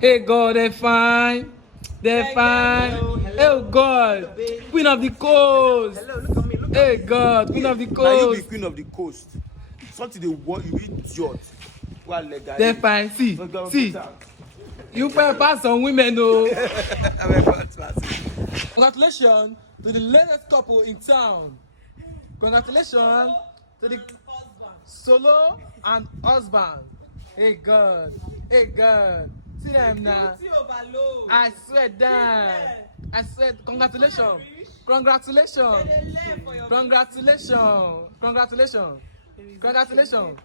Hey God, they're fine. They're fine. Hello. Oh God, Queen of the Coast. Hello, look at me. Look Hey at me. God, Queen of the Now you be Coast. queen of the coast. Something they want you idiot. Well, They're fine. See. You better pass on women, no. Congratulations to the latest couple in town. Congratulations to the solo and husband. Hey God, hey God. See them now. I swear down. I said congratulations. Congratulations. Congratulations. Congratulations. Congratulations.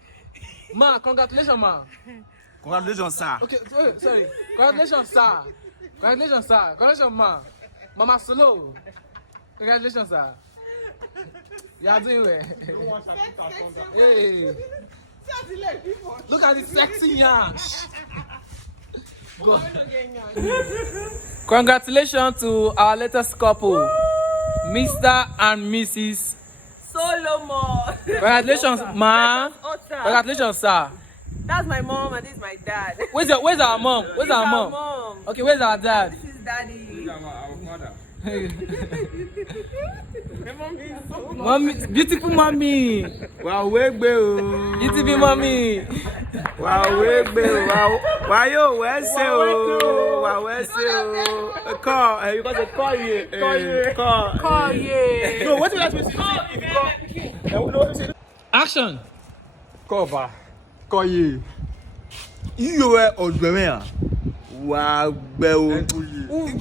Ma, congratulations, ma. Congratulations, sir. Okay, sorry. Congratulations, sir. Congratulations, sir. Congratulations, ma. Mama Solo. Congratulations, sir. You are doing well. Hey. Look at the sexy yash. Go. Congratulations to our latest couple, Mr. and Mrs. Solomon. Congratulations, ma. Congratulations, sir. That's my mom and this is my dad. Where's our mom? Where's our mom? Okay, where's our dad? This is daddy. Mommy, beautiful mommy. Wow, wegbe o. Beautiful mommy. Wow, wegbe o. Wow, yo, where say o? Wow, where say o? Call, you got to call you. Call yeah. No, what do you have to say? If you call, Action. cover. Call you. You were ọ̀gbẹ̀rẹ̀ à. Wà gbẹ o.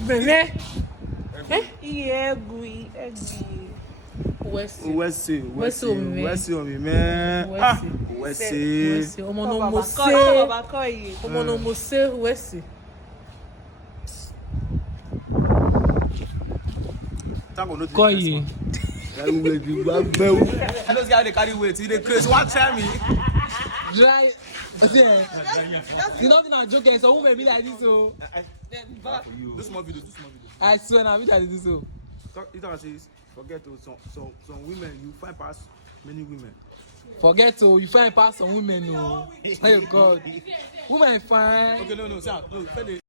Bẹ̀rẹ̀. Iye Wẹ́sì omi mẹ́. Wẹ́sì. Ọmọ náà mo ṣe. Ọmọ náà mo ṣe wẹ́sì. Call you. Those guys they carry weight. They crazy. One time me. Dry. You know, I'm joking. So who may be like this? So Do small video. I swear, now, I did this. So You talk say forget to some women you find past many women. forget to you find pass on women. No, oh God, women fine. Okay, no, sir. No,